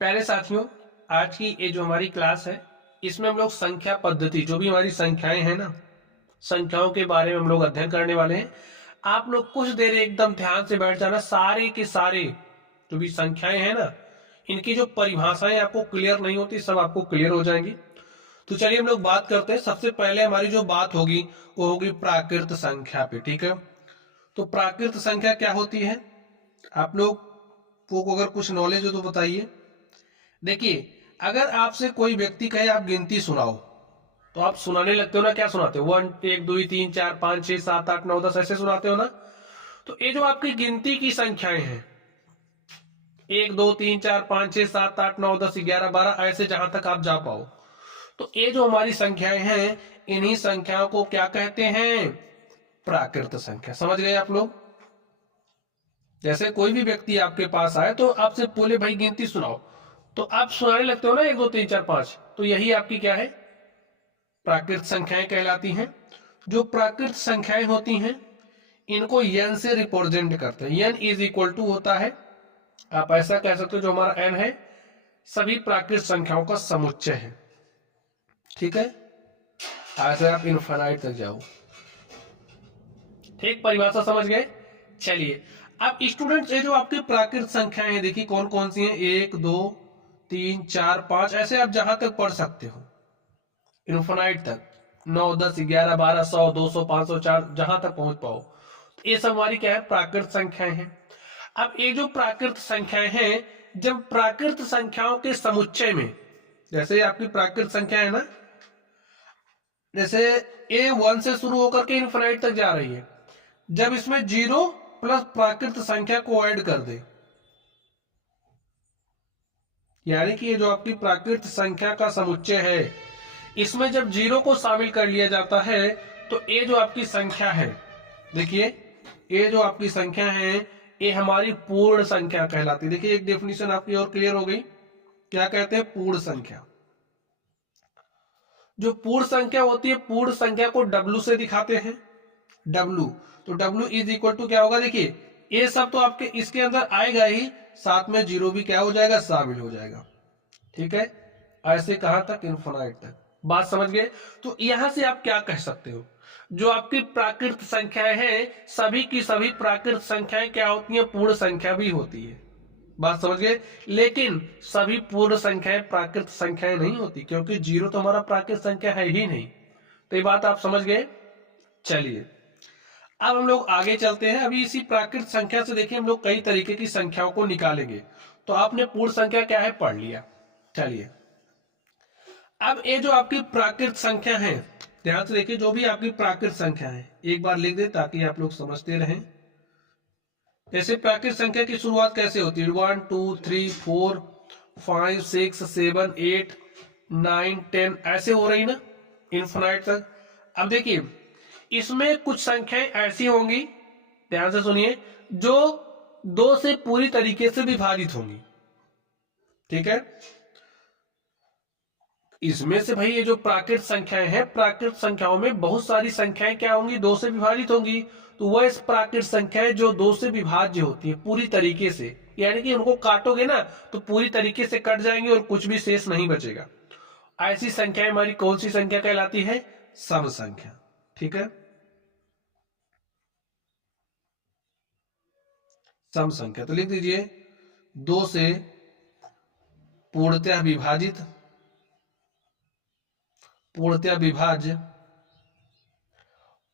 प्यारे साथियों, आज की ये जो हमारी क्लास है इसमें हम लोग संख्या पद्धति, जो भी हमारी संख्याएं हैं ना, संख्याओं के बारे में हम लोग अध्ययन करने वाले हैं। आप लोग कुछ देर एकदम ध्यान से बैठ जाना। सारे के सारे जो भी संख्याएं हैं ना, इनकी जो परिभाषाएं आपको क्लियर नहीं होती, सब आपको क्लियर हो जाएंगी। तो चलिए हम लोग बात करते हैं। सबसे पहले हमारी जो बात होगी वो होगी प्राकृत संख्या पे। ठीक है, तो प्राकृत संख्या क्या होती है? आप लोग को अगर कुछ नॉलेज हो तो बताइए। देखिए, अगर आपसे कोई व्यक्ति कहे आप गिनती सुनाओ, तो आप सुनाने लगते हो ना। क्या सुनाते हो? 1 1 2 3 4 5 6 7 8 9 10 ऐसे सुनाते हो ना। तो ये जो आपकी गिनती की संख्याएं हैं, 1 2 3 4 5 6 7 8 9 10 11 12 ऐसे जहां तक आप जा पाओ, तो ये जो हमारी संख्याएं हैं, इन्हीं संख्याओं को क्या कहते हैं? प्राकृत संख्या। समझ गए आप लोग? जैसे कोई भी व्यक्ति आपके पास आए तो आपसे बोले भाई गिनती सुनाओ, तो आप सुनाने लगते हो ना 1 2 3 4 5, तो यही आपकी क्या है? प्राकृत संख्याएं कहलाती हैं। जो प्राकृत संख्याएं होती हैं, इनको n से रिप्रेजेंट करते हैं। n इज इक्वल टू होता है, आप ऐसा कह सकते हो, जो हमारा n है सभी प्राकृत संख्याओं का समुच्चय है। ठीक है, ऐसे आप इनफाइनाइट तक जाओ। ठीक, परिभाषा समझ गए? चलिए, अब स्टूडेंट्स, ये जो आपकी प्राकृत संख्याएं हैं, देखिए कौन कौन सी हैं। 1 2 3 4 5 ऐसे आप जहां तक पढ़ सकते हो, इनफाइनाइट तक, 9 10 11 12 100 200 500 4, जहां तक पहुंच पाओ। तो ये सब हमारी क्या है? प्राकृत संख्याएं हैं। अब ये जो प्राकृत संख्याएं हैं, जब प्राकृत संख्याओं के समुच्चय में, जैसे आपकी प्राकृत संख्या है ना, जैसे ए 1 से शुरू होकर के इनफाइनाइट तक जा रही है, जब इसमें 0 प्लस प्राकृत संख्या को ऐड कर दे, यानी कि ये जो आपकी प्राकृत संख्या का समुच्चय है, इसमें जब 0 को शामिल कर लिया जाता है, तो ये जो आपकी संख्या है, देखिए ये जो आपकी संख्या है, ये हमारी पूर्ण संख्या कहलाती है। देखिए, एक डेफिनेशन आपकी और क्लियर हो गई। क्या कहते हैं? पूर्ण संख्या। जो पूर्ण संख्या होती है, पूर्ण संख्या को W से दिखाते हैं। W, तो W इज इक्वल टू क्या होगा? देखिए, ये सब तो आपके इसके अंदर आएगा ही, साथ में 0 भी क्या हो जाएगा? शामिल हो जाएगा। ठीक है, ऐसे कहां तक? इनफाइनाइट तक। बात समझ गए? तो यहां से आप क्या कह सकते हो, जो आपकी प्राकृत संख्याएं हैं, सभी की सभी प्राकृत संख्याएं क्या होती हैं? पूर्ण संख्या भी होती है। बात समझ गए? लेकिन सभी पूर्ण संख्याएं प्राकृत संख्याएं नहीं होती, क्योंकि 0 तो हमारा प्राकृत संख्या है ही नहीं। तो ये बात आप समझ गए? चलिए, अब हम लोग आगे चलते हैं। अभी इसी प्राकृत संख्या से देखिए हम लोग कई तरीके की संख्याओं को निकालेंगे। तो आपने पूर्ण संख्या क्या है पढ़ लिया। चलिए, अब ये जो आपकी प्राकृत संख्या है, ध्यान से देखिए, जो भी आपकी प्राकृत संख्या है एक बार लिख दे ताकि आप लोग समझते रहें। जैसे प्राकृत संख्या की शुरुआत कैसे होती है? 1 2 3 4 5 6 7 8 9 10 ऐसे हो रही ना, इनफिनाइट तक। अब देखिए, इसमें कुछ संख्याएं ऐसी होंगी, ध्यान से सुनिए, जो 2 से पूरी तरीके से विभाजित होंगी। ठीक है, इसमें से भाई ये जो प्राकृत संख्याएं हैं, प्राकृत संख्याओं में बहुत सारी संख्याएं क्या होंगी? 2 से विभाजित होंगी। तो वह इस प्राकृत संख्याएं जो 2 से विभाज्य होती है पूरी तरीके से, यानी कि उनको काटोगे ना तो पूरी तरीके से कट जाएंगे और कुछ भी शेष नहीं बचेगा, ऐसी संख्याएं हमारी कौन सी संख्या कहलाती है? सम संख्या। ठीक है, सम संख्या। तो लिख दीजिए 2 से पूर्णतः विभाजित, पूर्णतः विभाज्य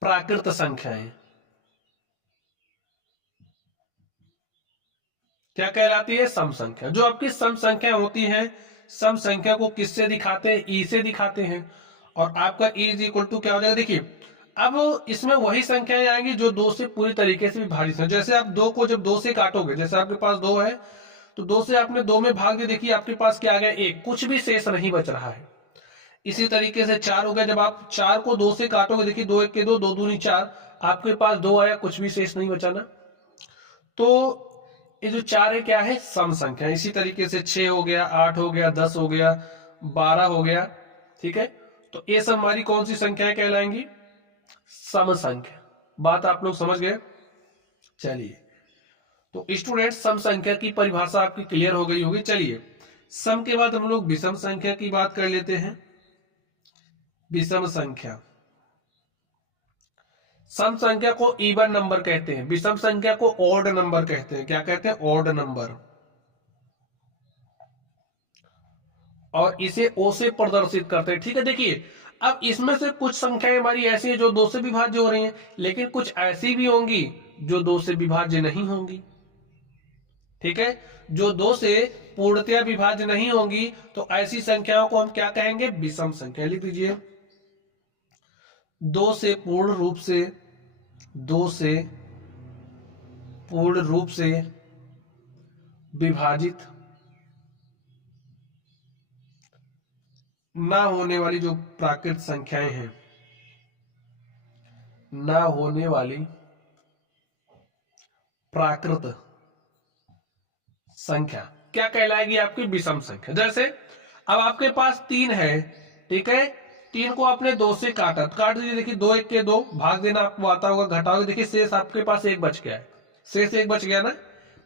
प्राकृत संख्याएं क्या कहलाती है? सम संख्या। जो आपकी सम संख्या होती है, सम संख्या को किससे दिखाते हैं? ई से दिखाते हैं। और आपका ई इज इक्वल टू क्या हो जाएगा? देखिए, अब इसमें वही संख्याएं आएंगी जो 2 से पूरी तरीके से विभाजित है। जैसे आप 2 को जब 2 से काटोगे, जैसे आपके पास 2 है, तो 2 से आपने 2 में भाग दिया, देखिए आपके पास क्या आ गया? 1, कुछ भी शेष नहीं बच रहा है। इसी तरीके से 4 हो गया, जब आप 4 को 2 से काटोगे, देखिए 2 1 के 2, 2 दूनी 4, आपके पास 2 आया, कुछ भी शेष नहीं बचा ना। तो ये जो 4 है क्या है? सम संख्या। इसी तरीके से 6 हो गया, 8 हो गया, 10 हो गया, 12 हो गया। ठीक है, तो ये सब हमारी कौन सी संख्याएं कहलाएंगी? सम संख्या। बात आप लोग समझ गए? चलिए, तो स्टूडेंट, सम संख्या की परिभाषा आपकी क्लियर हो गई होगी। चलिए, सम के बाद हम लोग विषम संख्या की बात कर लेते हैं। विषम संख्या, सम संख्या को इवन नंबर कहते हैं, विषम संख्या को ऑड नंबर कहते हैं। क्या कहते हैं? Odd number. और इसे ओ से प्रदर्शित करते हैं। ठीक है, देखिए अब इसमें से कुछ संख्याएं हमारी ऐसी हैं जो 2 से विभाज्य हो रही हैं, लेकिन कुछ ऐसी भी होंगी जो 2 से विभाज्य नहीं होंगी। ठीक है, जो 2 से पूर्णतया विभाज्य नहीं होंगी, तो ऐसी संख्याओं को हम क्या कहेंगे? विषम संख्या। लिख दीजिए, 2 से पूर्ण रूप से, 2 से पूर्ण रूप से विभाजित ना होने वाली जो प्राकृत संख्याएं हैं, ना होने वाली प्राकृत संख्या क्या कहलाएगी? आपकी विषम संख्या। जैसे अब आपके पास 3 है, ठीक है, 3 को आपने 2 से काटा, काट दीजिए। देखिए 2 1 के 2, भाग देना आपको आता होगा, घटाओगे, देखिए शेष आपके पास 1 बच गया है। शेष 1 बच गया ना,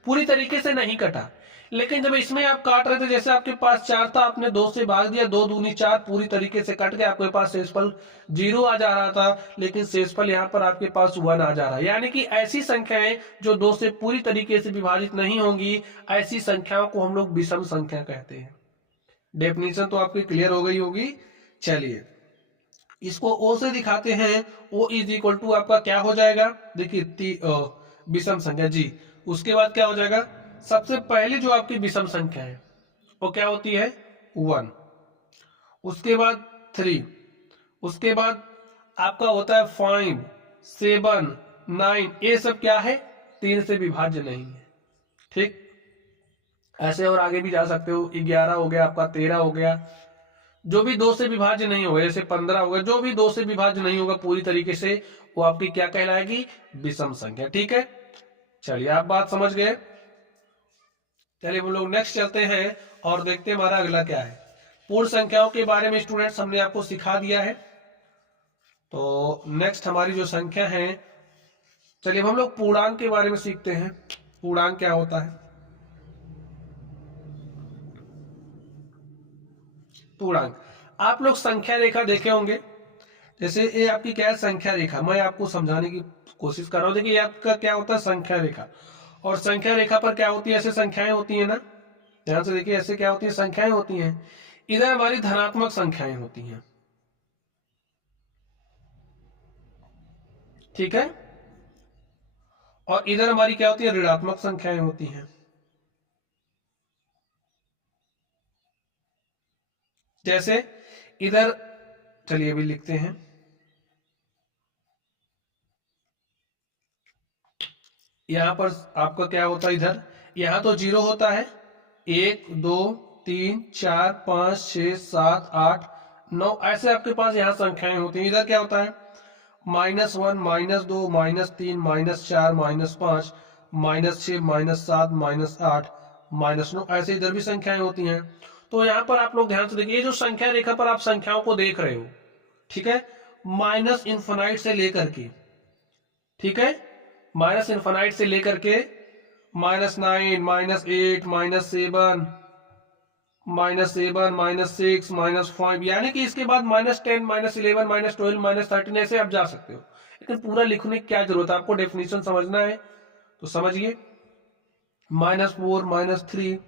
पूरी तरीके से नहीं कटा। लेकिन जब इसमें आप काट रहे थे, जैसे आपके पास 4 था, आपने 2 से भाग दिया, 2 दूनी 4, पूरी तरीके से कट के आपके पास शेषफल 0 आ जा रहा था, लेकिन शेषफल यहाँ पर आपके पास 1 आ जा रहा है। यानी कि ऐसी संख्याएं जो 2 से पूरी तरीके से विभाजित नहीं होंगी, ऐसी संख्याओं को हम लोग विषम संख्या कहते हैं। डेफिनेशन तो आपकी क्लियर हो गई होगी। चलिए इसको ओ से दिखाते हैं। ओ इज इक्वल टू आपका क्या हो जाएगा? देखिए विषम संख्या जी। उसके बाद क्या हो जाएगा? सबसे पहले जो आपकी विषम संख्या है वो क्या होती है? 1। उसके बाद 3, उसके बाद आपका होता है 5, 7, 9। ये सब क्या है? 3 से विभाज्य नहीं है। ठीक, ऐसे और आगे भी जा सकते हो। 11 हो गया आपका, 13 हो गया, जो भी 2 से विभाज्य नहीं होगा, जैसे 15 हो गया, जो भी 2 से विभाज्य नहीं होगा पूरी तरीके से, वो आपकी क्या कहलाएगी? विषम संख्या। ठीक है, चलिए आप बात समझ गए। चलिए हम लोग नेक्स्ट चलते हैं और देखते हैं हमारा अगला क्या है। पूर्ण संख्याओं के बारे में स्टूडेंट्स हमने आपको सिखा दिया है। तो नेक्स्ट हमारी जो संख्या है, चलिए हम लोग पूर्णांक के बारे में सीखते हैं। पूर्णांक क्या होता है? पूर्णांक, आप लोग संख्या रेखा देखे होंगे। जैसे ये आपकी क्या है? संख्या रेखा। मैं आपको समझाने की कोशिश कर रहा हूं। देखिए आपका क्या होता है? संख्या रेखा। और संख्या रेखा पर क्या होती है? ऐसे संख्याएं होती है ना, ध्यान से देखिए, ऐसे क्या होती है? संख्याएं होती हैं। इधर हमारी धनात्मक संख्याएं होती हैं, ठीक है, और इधर हमारी क्या होती है? ऋणात्मक संख्याएं होती हैं। जैसे इधर, चलिए अभी लिखते हैं, यहां पर आपका क्या होता है? इधर यहां तो 0 होता है, 1 2 3 4 5 6 7 8 9, ऐसे आपके पास यहां संख्याएं होती हैं। इधर क्या होता है? -1 -2 -3 -4 -5 -6 -7 -8 -9, ऐसे इधर भी संख्याएं होती हैं। तो यहां पर आप लोग ध्यान से देखिए, जो संख्या रेखा पर आप संख्याओं को देख रहे हो, ठीक है, माइनस इन्फिनाइट से लेकर के, ठीक है, माइनस इन्फिनाइट से लेकर के -9 -8 -7 -7 -6 -5, यानी कि इसके बाद -10 -11 -12 -13, ऐसे आप जा सकते हो। लेकिन पूरा लिखने की क्या जरूरत है? आपको डेफिनेशन समझना है तो समझिए। -4 -3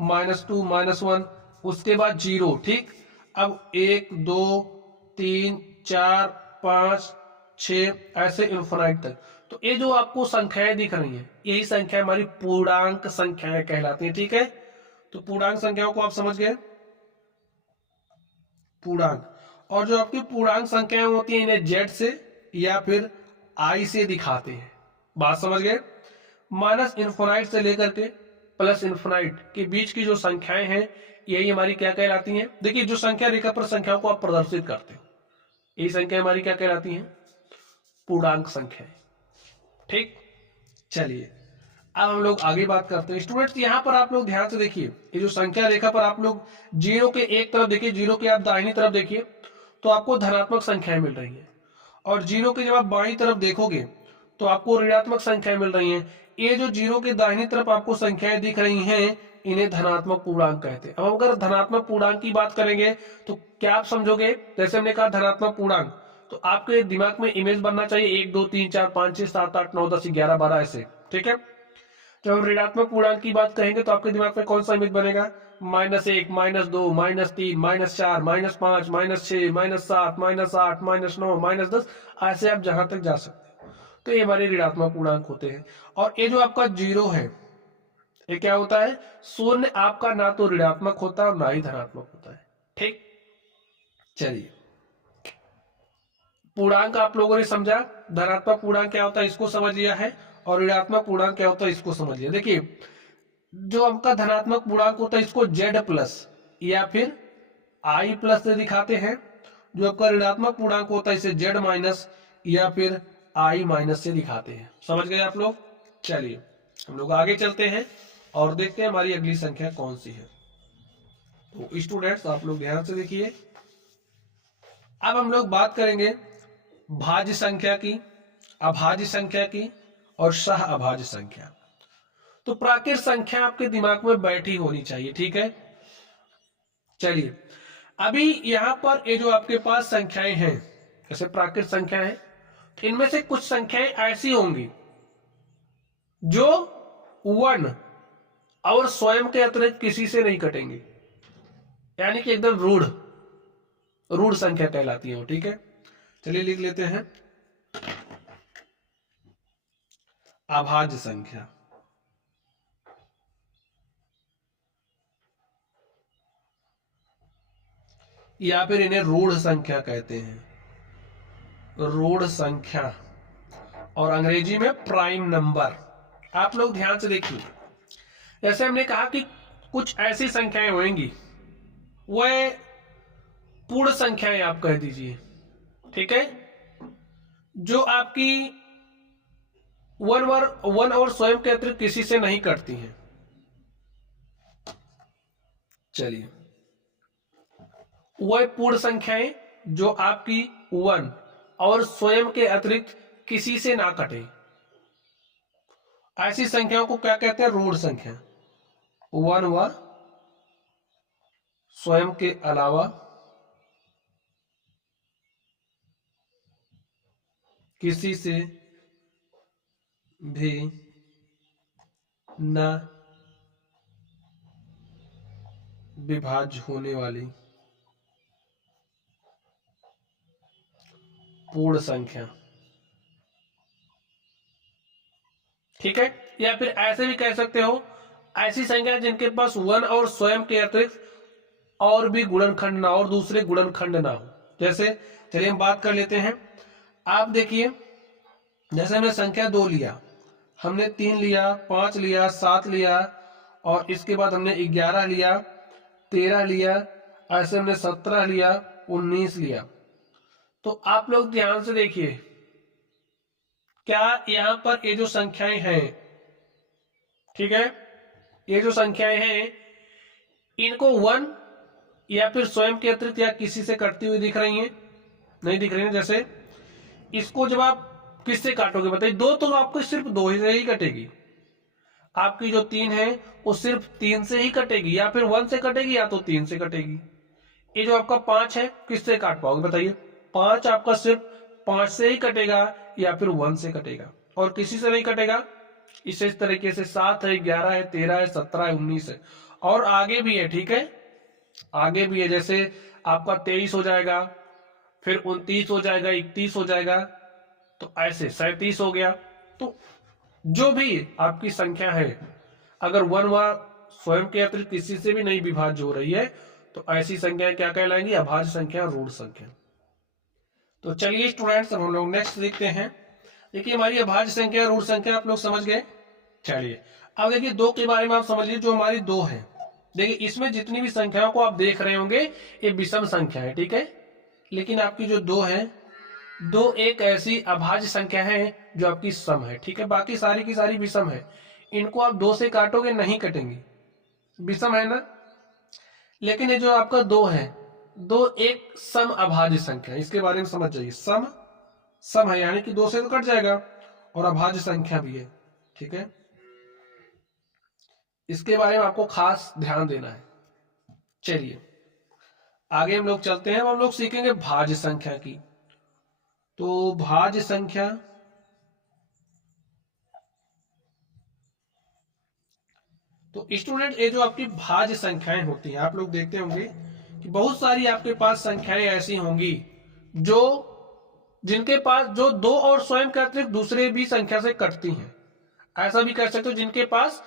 -2 -1, उसके बाद 0। ठीक, अब 1 2 3 4 5 6, ऐसे इन्फिनाइट तक। तो ये जो आपको संख्याएं दिख रही हैं, यही संख्या हमारी पूर्णांक संख्याएं कहलाती हैं। ठीक है, तो पूर्णांक संख्याओं को आप समझ गए। पूर्णांक, और जो आपकी पूर्णांक संख्याएं होती हैं, इन्हें जेड से या फिर आई से दिखाते हैं। बात समझ गए? माइनस इन्फिनाइट से लेकर के प्लस इन्फिनाइट के बीच की जो संख्याएं हैं, यही हमारी क्या कहलाती हैं? देखिए जो संख्या रेखा पर संख्याओं को आप प्रदर्शित करते हो, यही संख्या हमारी क्या कहलाती हैं? पूर्णांक संख्या। ठीक, चलिए अब हम लोग आगे बात करते हैं। स्टूडेंट्स यहाँ पर आप लोग ध्यान से देखिए, ये जो संख्या रेखा पर आप लोग 0 के एक तरफ देखिए, 0 के आप दाहिनी तरफ देखिए तो आपको धनात्मक संख्याएं मिल रही हैं, और 0 के जब आप बाईं तरफ देखोगे तो आपको ऋणात्मक संख्याएं मिल रही हैं। ये जो 0 के दाहिनी तरफ आपको संख्याएं दिख रही हैं, इन्हें धनात्मक पूर्णांक कहते हैं। अब अगर धनात्मक पूर्णांक की बात करेंगे तो क्या आप समझोगे? जैसे हमने कहा धनात्मक पूर्णांक, तो आपके दिमाग में इमेज बनना चाहिए 1 2 3 4 5 6 7 8 9 10 11 12 ऐसे, ठीक है। जब हम ऋणात्मक पूर्णांक की बात कहेंगे तो आपके दिमाग में कौन सा इमेज बनेगा? -1 -2 -3 -4 -5 -6 -7 -8 -9 -10, ऐसे आप जहां तक जा सकते हो। तो ये हमारे ऋणात्मक पूर्णांक होते हैं। और ये जो आपका जीरो है, ये क्या होता है? शून्य आपका ना तो ऋणात्मक होता है और ना ही धनात्मक होता है, ठीक। चलिए, पूर्णांक आप लोगों ने समझा, धनात्मक पूर्णांक क्या होता है इसको समझ लिया है, और ऋणात्मक पूर्णांक क्या होता है इसको समझ लिया। देखिए, जो आपका धनात्मक पूर्णांक होता है इसको z प्लस या फिर i प्लस से दिखाते हैं। जो आपका ऋणात्मक पूर्णांक होता है इसे z माइनस या फिर i माइनस से दिखाते हैं। समझ गए आप लोग? चलिए हम लोग आगे चलते हैं और देखते हैं हमारी अगली संख्या कौन सी है। तो स्टूडेंट्स आप लोग ध्यान से देखिए, अब हम लोग बात करेंगे भाज्य संख्या की, अभाज्य संख्या की और सह अभाज्य संख्या। तो प्राकृत संख्या आपके दिमाग में बैठी होनी चाहिए, ठीक है। चलिए, अभी यहां पर ये जो आपके पास संख्याएं हैं, जैसे प्राकृत संख्या है, इनमें से कुछ संख्याएं ऐसी होंगी जो 1 और स्वयं के अतिरिक्त किसी से नहीं कटेंगी, यानी कि एकदम रूढ़ संख्या कहलाती है वो, ठीक है। चलिए लिख लेते हैं अभाज्य संख्या। या फिर इन्हें रूढ़ संख्या कहते हैं, रूढ़ संख्या, और अंग्रेजी में प्राइम नंबर। आप लोग ध्यान से देखिए, जैसे हमने कहा कि कुछ ऐसी संख्याएं होंगी, वह पूर्ण संख्याएं आप कह दीजिए, ठीक है, जो आपकी वन और स्वयं के अतिरिक्त किसी से नहीं कटती हैं। चलिए, वह पूर्ण संख्याएं जो आपकी 1 और स्वयं के अतिरिक्त किसी से ना कटे, ऐसी संख्याओं को क्या कहते हैं? रूढ़ संख्या। 1 व स्वयं के अलावा किसी से भी न विभाज्य होने वाली पूर्ण संख्या, ठीक है। या फिर ऐसे भी कह सकते हो, ऐसी संख्या जिनके पास 1 और स्वयं के अतिरिक्त और भी गुणनखंड ना और दूसरे गुणनखंड ना हो। जैसे चलिए हम बात कर लेते हैं। आप देखिए, जैसे हमने संख्या 2 लिया, हमने 3 लिया, 5 लिया, 7 लिया, और इसके बाद हमने 11 लिया, 13 लिया, ऐसे हमने 17 लिया, 19 लिया। तो आप लोग ध्यान से देखिए, क्या यहां पर ये जो संख्याएं हैं, ठीक है, ये जो संख्याएं हैं, इनको 1 या फिर स्वयं के अतिरिक्त या किसी से कटती हुई दिख रही हैं? नहीं दिख रही है। जैसे इसको जब आप किससे काटोगे बताइए? 2 तो आपको सिर्फ 2 से ही कटेगी। आपकी जो 3 है वो सिर्फ 3 से ही कटेगी, या फिर 1 से कटेगी या तो 3 से कटेगी। ये जो आपका 5 है, किससे काट पाओगे बताइए? 5 आपका सिर्फ 5 से ही कटेगा या फिर 1 से कटेगा, और किसी से नहीं कटेगा। इस तरीके से 7 है, 11 है, 13 है, 17 है, 19 है, और आगे भी है, ठीक है, आगे भी है। जैसे आपका 23 हो जाएगा, फिर 29 हो जाएगा, 31 हो जाएगा, तो ऐसे 37 हो गया। तो जो भी आपकी संख्या है, अगर 1 व स्वयं के अतिरिक्त किसी से भी नहीं विभाज्य हो रही है, तो ऐसी संख्या क्या कहलाएंगी? अभाज्य संख्या, रूढ़ संख्या। तो चलिए स्टूडेंट्स, हम लोग नेक्स्ट देखते हैं। देखिए, हमारी अभाज्य संख्या, रूढ़ संख्या आप लोग समझ गए। चलिए अब देखिए 2 के बारे में आप समझ लीजिए, जो हमारी 2 है। देखिए, इसमें जितनी भी संख्याओं को आप देख रहे होंगे, ये विषम संख्या है, ठीक है। लेकिन आपकी जो 2 है, 2 एक ऐसी अभाज्य संख्या है जो आपकी सम है, ठीक है। बाकी सारी की सारी विषम है, इनको आप 2 से काटोगे नहीं कटेंगी, विषम है ना। लेकिन ये जो आपका 2 है, 2 एक सम अभाज्य संख्या है, इसके बारे में समझ जाइए। सम है यानी कि 2 से तो कट जाएगा, और अभाज्य संख्या भी है, ठीक है। इसके बारे में आपको खास ध्यान देना है। चलिए आगे हम लोग चलते हैं, हम लोग सीखेंगे भाज्य संख्या की। तो भाज्य संख्या, तो स्टूडेंट ये जो आपकी भाज्य संख्याएं होती हैं, आप लोग देखते होंगे कि बहुत सारी आपके पास संख्याएं ऐसी होंगी जो जिनके पास जो दो और स्वयं के अतिरिक्त दूसरे भी संख्या से कटती हैं। ऐसा भी कर सकते हो जिनके पास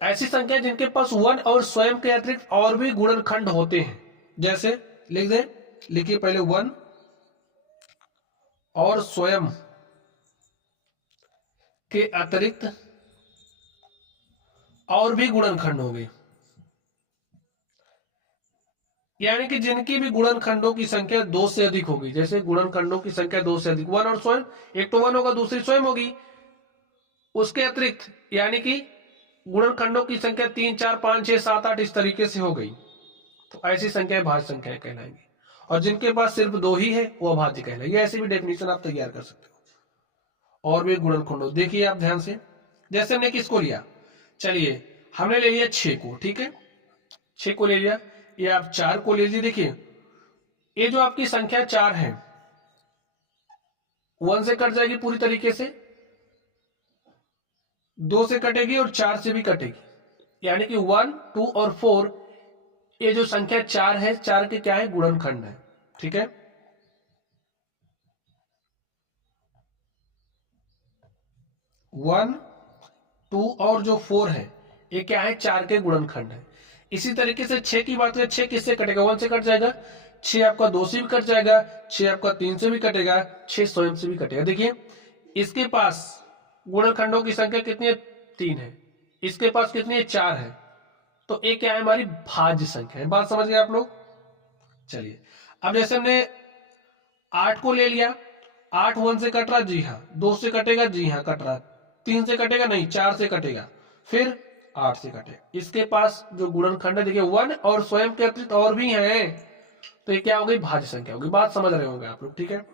ऐसी संख्या जिनके पास वन और स्वयं के अतिरिक्त और भी गुणनखंड होते हैं। जैसे लिख दें, लिखिए पहले वन और स्वयं के अतिरिक्त और भी गुणनखंड होंगे, यानी कि जिनकी भी गुणनखंडों की संख्या दो से अधिक होगी। जैसे गुणनखंडों की संख्या दो से अधिक, वन और स्वयं, एक तो वन होगा दूसरी स्वयं होगी, उसके अतिरिक्त यानी कि गुणनखंडों की संख्या 3, 4, 5, 6, 7, 8 इस तरीके से हो गई, तो ऐसी संख्याएं भाज्य संख्याएं कहलाएंगी। और जिनके पास सिर्फ दो ही है वो अभाज्य कहलाएगी। ऐसी भी डेफिनेशन आप तैयार कर सकते हो। और भी गुणनखंडों देखिए आप ध्यान से, जैसे हमने किसको लिया, चलिए हमने ले लिया 6 को, ठीक है 6 को ले लिया, ये आप 4 को ले लीजिए। देखिए ये जो आपकी संख्या 4 है 1 से कट जाएगी पूरी तरीके से, 2 से कटेगी और 4 से भी कटेगी, यानी कि 1, 2 और 4 ये जो संख्या 4 है 4 के क्या है गुणनखंड है, ठीक है। 1, 2 और जो 4 है ये क्या है 4 के गुणनखंड है। इसी तरीके से 6 की बात करें, 6 किससे कटेगा 1 से कट जाएगा, 6 आपका 2 से भी कट जाएगा, 6 आपका 3 से भी कटेगा, 6 स्वयं से भी कटेगा। देखिए इसके पास गुणनखंडों की संख्या कितनी है 3 है, इसके पास कितनी है 4 है, तो ये क्या है हमारी भाज्य संख्या है। बात समझ गए आप लोग। चलिए अब जैसे हमने 8 को ले लिया, 8 1 से कट रहा, जी हाँ, 2 से कटेगा, जी हाँ कट रहा, 3 से कटेगा नहीं, 4 से कटेगा, फिर 8 से कटेगा। इसके पास जो गुणनखंड है देखिए 1 और स्वयं के अतिरिक्त और भी हैं, तो ये क्या हो गई भाज्य संख्या होगी। बात समझ रहे होंगे आप लोग, ठीक है।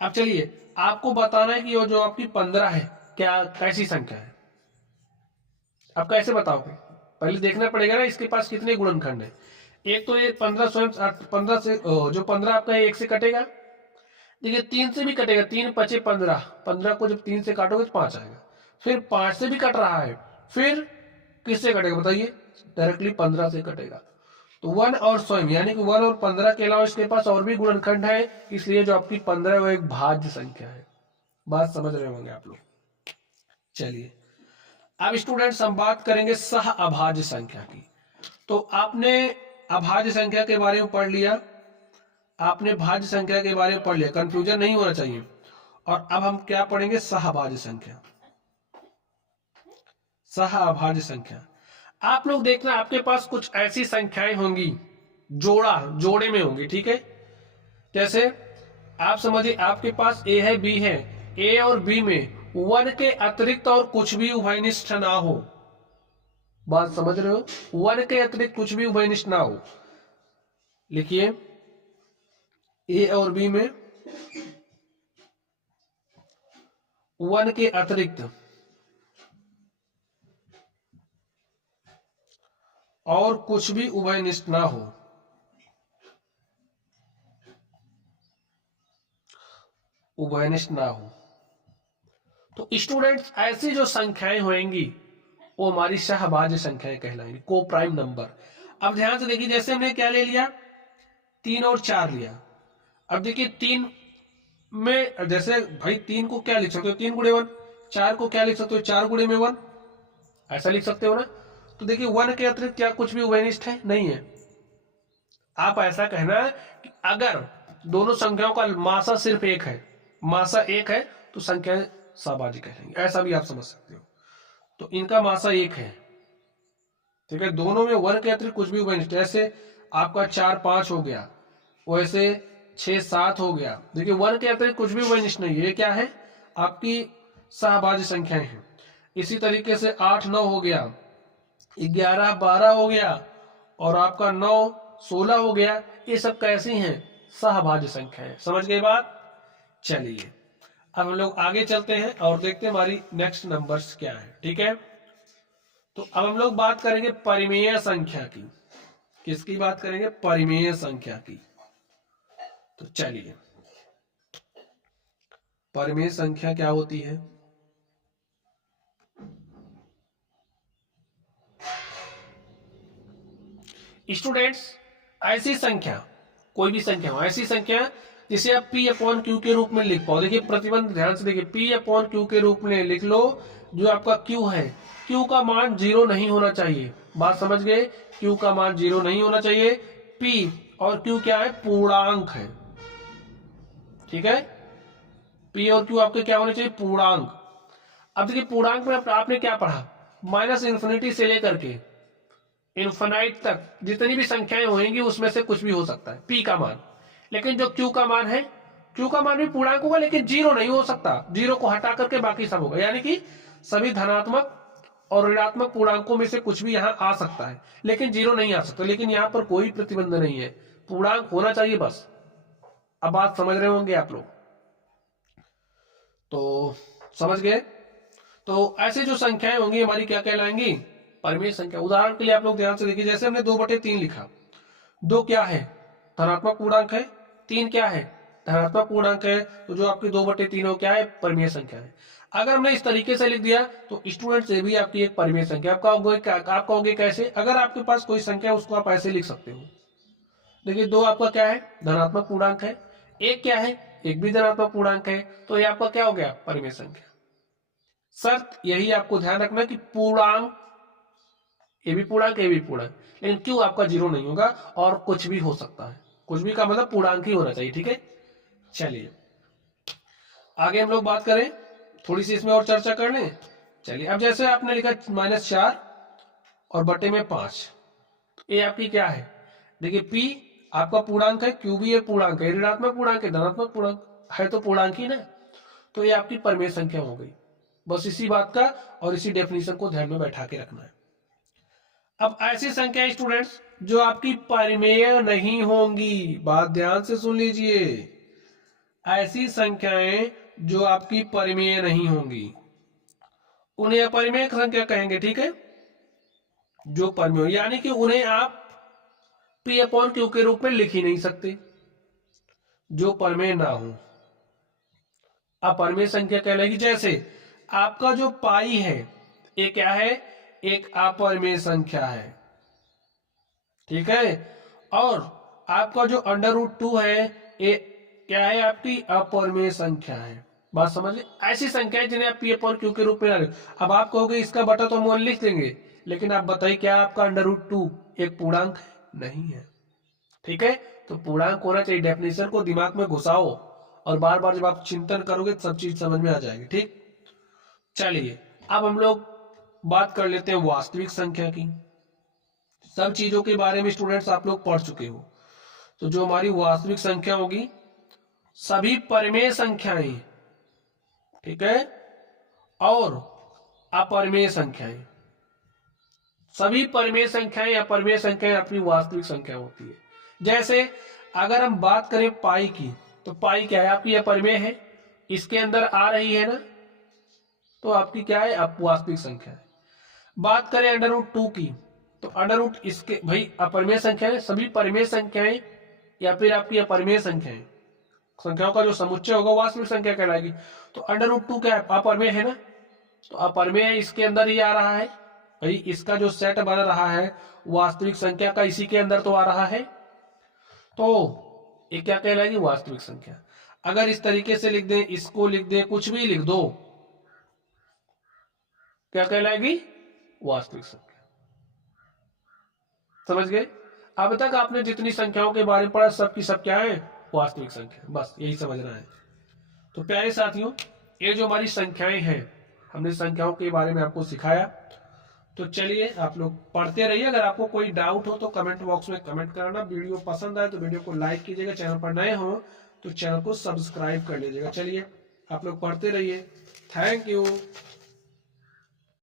अब चलिए आपको बताना है कि वो जो आपकी 15 है क्या कैसी संख्या है। आप कैसे बताओगे, पहले देखना पड़ेगा ना इसके पास कितने गुणनखंड है। एक तो ये 15 स्वयं 15 से जो 15 आपका है 1 से कटेगा, देखिए 3 से भी कटेगा, 3 5 15, 15 को जब 3 से काटोगे तो 5 आएगा, फिर 5 से भी कट रहा है, फिर किससे कटेगा बताइए, डायरेक्टली 15 से कटेगा। तो 1 और स्वयं यानी कि 1 और 15 के अलावा इसके पास और भी गुणनखंड है, इसलिए जो आपकी 15 है वो एक भाज्य संख्या है। बात समझ रहे होंगे आप लोग। चलिए अब स्टूडेंट्स हम बात करेंगे सह अभाज्य संख्या की। तो आपने अभाज्य संख्या के बारे में पढ़ लिया, आपने भाज्य संख्या के बारे में पढ़ लिया, कंफ्यूजन नहीं होना चाहिए। और अब हम क्या पढ़ेंगे सह अभाज्य संख्या। सह अभाज्य संख्या आप लोग देखना आपके पास कुछ ऐसी संख्याएं होंगी जोड़े में होंगी, ठीक है। जैसे आप समझिए आपके पास ए है बी है, ए और बी में 1 के अतिरिक्त और कुछ भी उभयनिष्ठ ना हो। बात समझ रहे हो, 1 के अतिरिक्त कुछ भी उभयनिष्ठ ना हो। लिखिए ए और बी में 1 के अतिरिक्त और कुछ भी उभयनिष्ठ ना हो। उभयनिष्ठ ना हो तो स्टूडेंट्स ऐसी जो संख्याएं होंगी वो हमारी सहभाज्य संख्याएं कहलाएंगी, को प्राइम नंबर। अब ध्यान से देखिए जैसे हमने क्या ले लिया 3 और 4 लिया। अब देखिए 3 में जैसे भाई 3 को क्या लिख सकते हो 3 गुणे 1, 4 को क्या लिख सकते हो 4 गुणे में 1, ऐसा लिख सकते हो ना। तो देखिए 1 के अतिरिक्त क्या कुछ भी उभयनिष्ठ है नहीं है। आप ऐसा कहना है कि अगर दोनों संख्याओं का मासा सिर्फ एक है, मासा एक है तो संख्या सहभाज्य कहेंगे, ऐसा भी आप समझ सकते हो। तो इनका मासा एक है, ठीक है, दोनों में 1 के अतिरिक्त कुछ भी उभयनिष्ठ, जैसे आपका 4 5 हो गया, वैसे 6 7 हो गया। देखिए 1 के अतिरिक्त कुछ भी उभयनिष्ठ नहीं है, ये क्या है आपकी सहभाज्य संख्याएं हैं। इसी तरीके से 8 9 हो गया, 11 12 हो गया और आपका 9 16 हो गया, ये सब कैसी हैं सहभाज्य संख्याएं। समझ गए बात। चलिए अब हम लोग आगे चलते हैं और देखते हैं हमारी नेक्स्ट नंबर्स क्या है। ठीक है, तो अब हम लोग बात करेंगे परिमेय संख्या की। किसकी बात करेंगे? परिमेय संख्या की। तो चलिए, परिमेय संख्या क्या होती है? स्टूडेंट्स, ऐसी संख्या, कोई भी संख्या हो, ऐसी संख्या जिसे आप P अपॉन क्यू के रूप में लिख पाओ। देखिए प्रतिबंध ध्यान से देखिए, P अपॉन क्यू के रूप में लिख लो। जो आपका Q है, Q का मान 0 नहीं होना चाहिए। बात समझ गए? Q का मान 0 नहीं होना चाहिए। P और Q क्या है? पूर्णांक है। ठीक है, P और Q आपके क्या होने चाहिए? पूर्णांक। अब देखिए पूर्णांक में आपने क्या पढ़ा? माइनस इन्फिनिटी से लेकर के इन्फिनाइट तक जितनी भी संख्याएं होंगी उसमें से कुछ भी हो सकता है P का मान। लेकिन जो Q का मान है, Q का मान भी पूर्णांक होगा, लेकिन 0 नहीं हो सकता। 0 को हटा करके बाकी सब होगा, यानी कि सभी धनात्मक और ऋणात्मक पूर्णांकों में से कुछ भी यहाँ आ सकता है, लेकिन 0 नहीं आ सकता। लेकिन यहाँ पर कोई प्रतिबंध नहीं है, पूर्णांक होना चाहिए बस। अब बात समझ रहे होंगे आप लोग? तो समझ गए? तो ऐसे जो संख्याएं होंगी हमारी क्या कहलाएंगी? परिमेय संख्या। उदाहरण के लिए आप लोग ध्यान से देखिए, जैसे हमने 2/3 लिखा। 2 क्या है? धनात्मक पूर्णांक है। 3 क्या है? धनात्मक पूर्णांक है। तो जो आपकी 2/3 हो क्या है? परिमेय संख्या है। अगर हमने इस तरीके से लिख दिया तो स्टूडेंट से भी आपकी एक परिमेय संख्या। आप कहोगे कैसे? अगर आपके पास कोई संख्या उसको आप ऐसे लिख सकते हो। देखिए 2 आपका क्या है? धनात्मक पूर्णांक है। 1 क्या है? 1 भी धनात्मक पूर्णांक है। तो ये आपका क्या हो गया? परिमेय संख्या। शर्त यही आपको ध्यान रखना कि पूर्णांक, ये भी पूर्णांक, ये भी पूर्णांक, लेकिन क्यों आपका 0 नहीं होगा और कुछ भी हो सकता है। कुछ भी का मतलब पूर्णांक ही होना चाहिए। ठीक है, चलिए आगे हम लोग बात करें, थोड़ी सी इसमें और चर्चा कर लें। चलिए, अब जैसे आपने लिखा -4 और बटे में 5, ये आपकी क्या है? देखिए P आपका पूर्णांक है, Q भी ये पूर्णांक है, ऋणात्मक पूर्णांक है, धनात्मक पूर्णांक है, तो पूर्णांक ही ना। तो ये आपकी परिमेय संख्या हो गई। बस इसी बात का और इसी डेफिनेशन को ध्यान में बैठा के रखना है। अब ऐसी संख्या स्टूडेंट्स जो आपकी परिमेय नहीं होंगी, बात ध्यान से सुन लीजिए, ऐसी संख्याएं जो आपकी परिमेय नहीं होंगी उन्हें अपरिमेय संख्या कहेंगे। ठीक है, जो परिमेय यानी कि उन्हें आप P अपॉन Q के रूप में लिख ही नहीं सकते, जो परिमेय ना हो, अपरिमेय संख्या कहलाएगी। जैसे आपका जो पाई है, ये क्या है? एक अपरिमेय संख्या है। ठीक है, और आपका जो √2 है, ये क्या है? आपकी अपरिमेय संख्या है। बात समझ ली? ऐसी संख्याएं जिन्हें आप P अपॉन Q के रूप में डालें। अब आप कहोगे इसका बटा तो हम लिख देंगे, लेकिन आप बताइए क्या आपका √2 एक पूर्णांक है? नहीं है। ठीक है, तो पूर्णांक होना चाहिए। डेफिनेशन को दिमाग में घुसाओ और बार बार जब आप चिंतन करोगे तो सब चीज समझ में आ जाएगी। ठीक, चलिए अब हम लोग बात कर लेते हैं वास्तविक संख्या की। सब चीजों के बारे में स्टूडेंट्स आप लोग पढ़ चुके हो। तो जो हमारी वास्तविक संख्या होगी, सभी परिमेय संख्याएं, ठीक है, और अपरिमेय संख्याएं, सभी परिमेय संख्याएं अपरिमेय संख्याएं अपनी वास्तविक संख्या होती है। जैसे अगर हम बात करें पाई की, तो पाई क्या है? आपकी अपरिमेय है, इसके अंदर आ रही है ना, तो आपकी क्या है? आप वास्तविक संख्या है। बात करें √2 की, तो √ इसके भाई अपरिमेय संख्या है। सभी परिमेय संख्याएं या फिर आपकी अपरिमेय संख्याएं, संख्याओं का जो समुच्चय होगा वास्तविक संख्या कहलाएगी। तो √2 क्या है? अपरिमेय है ना, तो अपरिमेय इसके अंदर ही आ रहा है। भाई इसका जो सेट बन रहा है वास्तविक संख्या का, इसी के अंदर तो आ रहा है, तो ये क्या कहलाएगी? वास्तविक संख्या। अगर इस तरीके से लिख दें, इसको लिख दें, कुछ भी लिख दो, क्या कहलाएगी? वास्तविक संख्या। समझ गए? अब तक आपने जितनी संख्याओं के बारे में पढ़ा, सब की सब क्या है? वास्तविक संख्या। बस यही समझना है। तो प्यारे साथियों, ये जो हमारी संख्याएं हैं, हमने संख्याओं के बारे में आपको सिखाया। तो चलिए आप लोग पढ़ते रहिए। अगर आपको कोई डाउट हो तो कमेंट बॉक्स में कमेंट करना। वीडियो पसंद आए तो वीडियो को लाइक कीजिएगा। चैनल पर नए हो तो चैनल को सब्सक्राइब कर लीजिएगा। चलिए आप लोग पढ़ते रहिए। Thank you.